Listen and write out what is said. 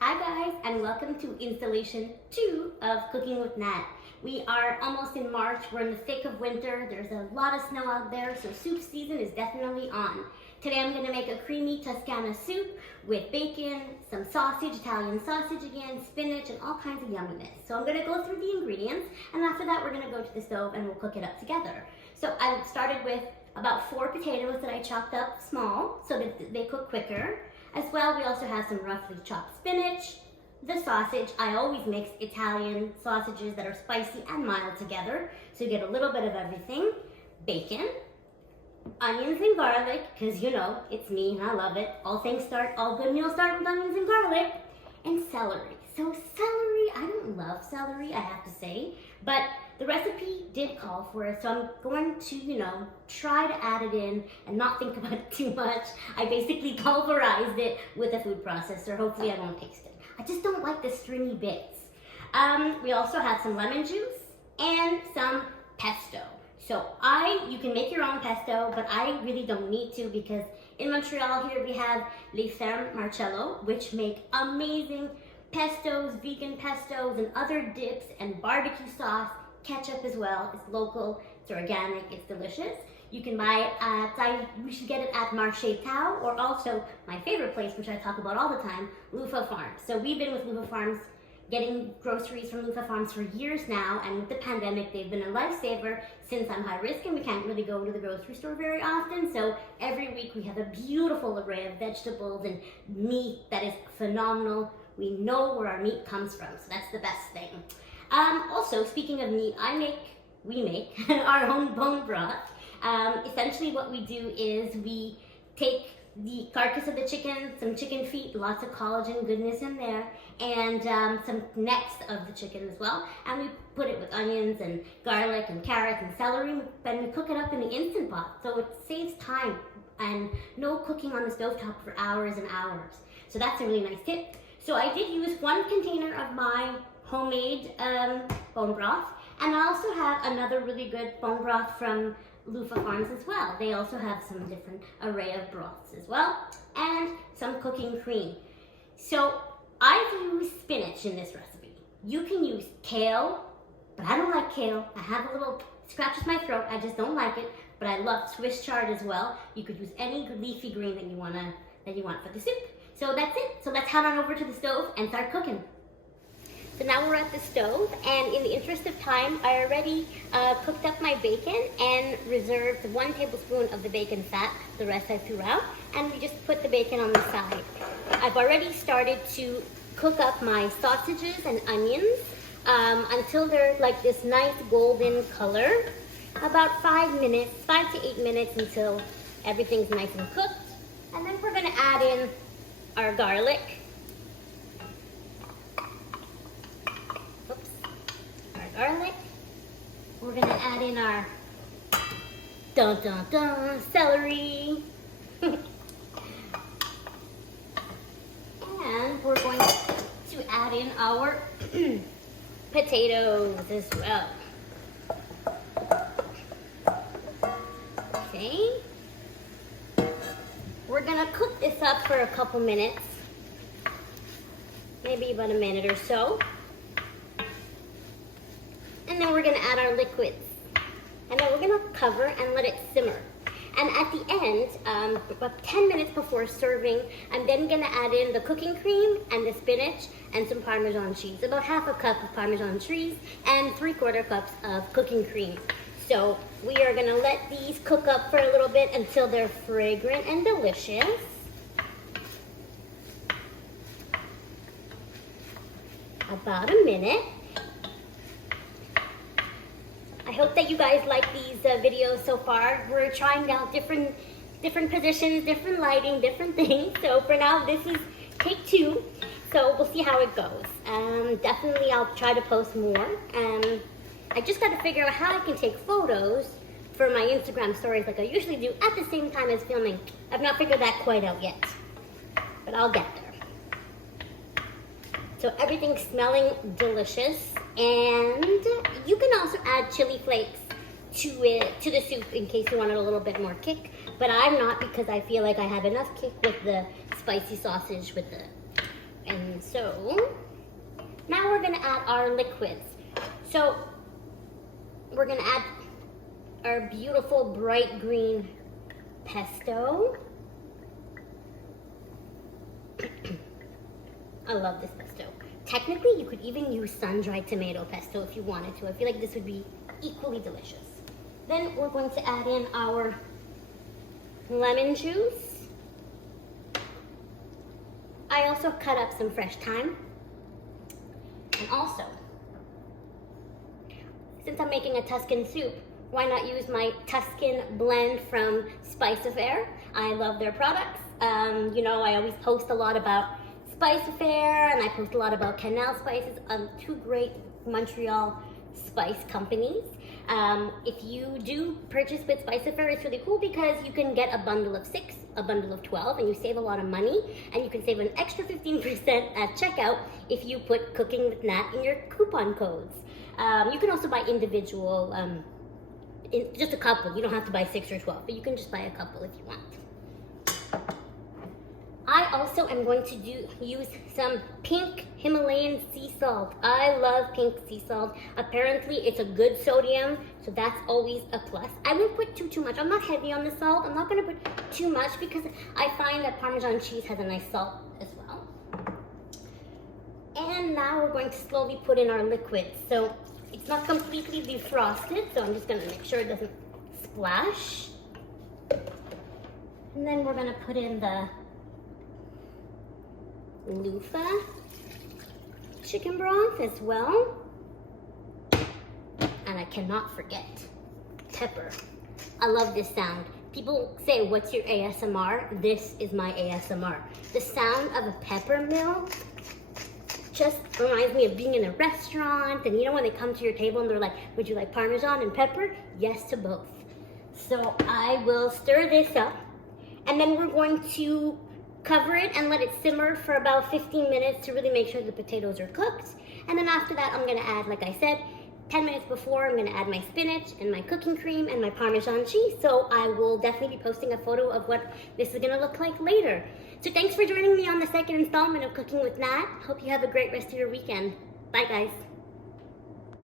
Hi guys, and welcome to installation 2 of Cooking with Nat. We are almost in March, we're in the thick of winter, there's a lot of snow out there, so soup season is definitely on. Today I'm going to make a creamy Toscana soup with bacon, some sausage, Italian sausage again, spinach, and all kinds of yumminess. So I'm going to go through the ingredients, and after that we're going to go to the stove and we'll cook it up together. So I started with about 4 potatoes that I chopped up small so that they cook quicker. As well, we also have some roughly chopped spinach, the sausage. I always mix Italian sausages that are spicy and mild together, so you get a little bit of everything. Bacon, onions and garlic, because you know, it's me and I love it. All good meals start with onions and garlic. And celery. So celery, I don't love celery, I have to say, but the recipe did call for it, so I'm going to, try to add it in and not think about it too much. I basically pulverized it with a food processor. Hopefully I won't taste it. I just don't like the stringy bits. We also have some lemon juice and some pesto. So you can make your own pesto, but I really don't need to because in Montreal here we have Les Fermes Marcello, which make amazing pestos, vegan pestos, and other dips and barbecue sauce, ketchup as well. It's local, it's organic, it's delicious. You can buy it we should get it at Marché Tao, or also my favorite place, which I talk about all the time, Loofah Farms. So we've been with Loofah Farms, getting groceries from Loofah Farms for years now, and with the pandemic, they've been a lifesaver since I'm high risk and we can't really go to the grocery store very often. So every week we have a beautiful array of vegetables and meat that is phenomenal. We know where our meat comes from, so that's the best thing. Also, speaking of meat, we make our own bone broth. Essentially what we do is we take the carcass of the chicken, some chicken feet, lots of collagen goodness in there, and some necks of the chicken as well, and we put it with onions and garlic and carrots and celery, and we cook it up in the Instant Pot, so it saves time and no cooking on the stovetop for hours and hours. So that's a really nice tip. So I did use 1 container of my homemade bone broth, and I also have another really good bone broth from Loofah Farms as well. They also have some different array of broths as well, and some cooking cream. So I've used spinach in this recipe. You can use kale, but I don't like kale. I have a little scratches my throat. I just don't like it. But I love Swiss chard as well. You could use any leafy green that you want for the soup. So that's it. So let's head on over to the stove and start cooking. So now we're at the stove, and in the interest of time, I already cooked up my bacon and reserved 1 tablespoon of the bacon fat. The rest I threw out, and we just put the bacon on the side. I've already started to cook up my sausages and onions until they're like this nice golden color. About 5 to 8 minutes until everything's nice and cooked. And then we're gonna add in our garlic. We're gonna add in our celery. And we're going to add in our potatoes as well. Okay. We're gonna cook this up for a couple minutes, maybe about a minute or so. And then we're gonna add our liquids. And then we're gonna cover and let it simmer. And at the end, about 10 minutes before serving, I'm then gonna add in the cooking cream and the spinach and some Parmesan cheese. About 1/2 cup of Parmesan cheese and 3/4 cups of cooking cream. So we are gonna let these cook up for a little bit until they're fragrant and delicious. About a minute. I hope that you guys like these videos so far. We're trying out different positions, different lighting, different things. So for now, this is take 2. So we'll see how it goes. Definitely I'll try to post more. I just got to figure out how I can take photos for my Instagram stories like I usually do at the same time as filming. I've not figured that quite out yet, but I'll get there. So everything's smelling delicious, and you can also add chili flakes to the soup in case you wanted a little bit more kick, but I'm not, because I feel like I have enough kick with the spicy sausage with the And so, now we're gonna add our liquids. So, we're gonna add our beautiful bright green pesto. I love this pesto. Technically, you could even use sun-dried tomato pesto if you wanted to. I feel like this would be equally delicious. Then we're going to add in our lemon juice. I also cut up some fresh thyme. And also, since I'm making a Tuscan soup, why not use my Tuscan blend from Spice Affair? I love their products. You know, I always post a lot about Spice Affair, and I post a lot about Canal Spices, two great Montreal spice companies. If you do purchase with Spice Affair, it's really cool because you can get a bundle of 6, a bundle of 12, and you save a lot of money, and you can save an extra 15% at checkout if you put Cooking with Nat in your coupon codes. You can also buy individual, just a couple. You don't have to buy 6 or 12, but you can just buy a couple if you want. I also am going to use some pink Himalayan sea salt. I love pink sea salt. Apparently, it's a good sodium, so that's always a plus. I won't put too much. I'm not heavy on the salt. I'm not going to put too much because I find that Parmesan cheese has a nice salt as well. And now we're going to slowly put in our liquid. So it's not completely defrosted, so I'm just going to make sure it doesn't splash. And then we're going to put in the loofah chicken broth as well. And I cannot forget pepper. I love this sound. People say, what's your ASMR? This is my ASMR. The sound of a pepper mill just reminds me of being in a restaurant, and you know when they come to your table and they're like, would you like Parmesan and pepper? Yes to both. So I will stir this up, and then we're going to cover it and let it simmer for about 15 minutes to really make sure the potatoes are cooked. And then after that, I'm gonna add, like I said, 10 minutes before, I'm gonna add my spinach and my cooking cream and my Parmesan cheese. So I will definitely be posting a photo of what this is gonna look like later. So thanks for joining me on the second installment of Cooking with Nat. Hope you have a great rest of your weekend. Bye guys.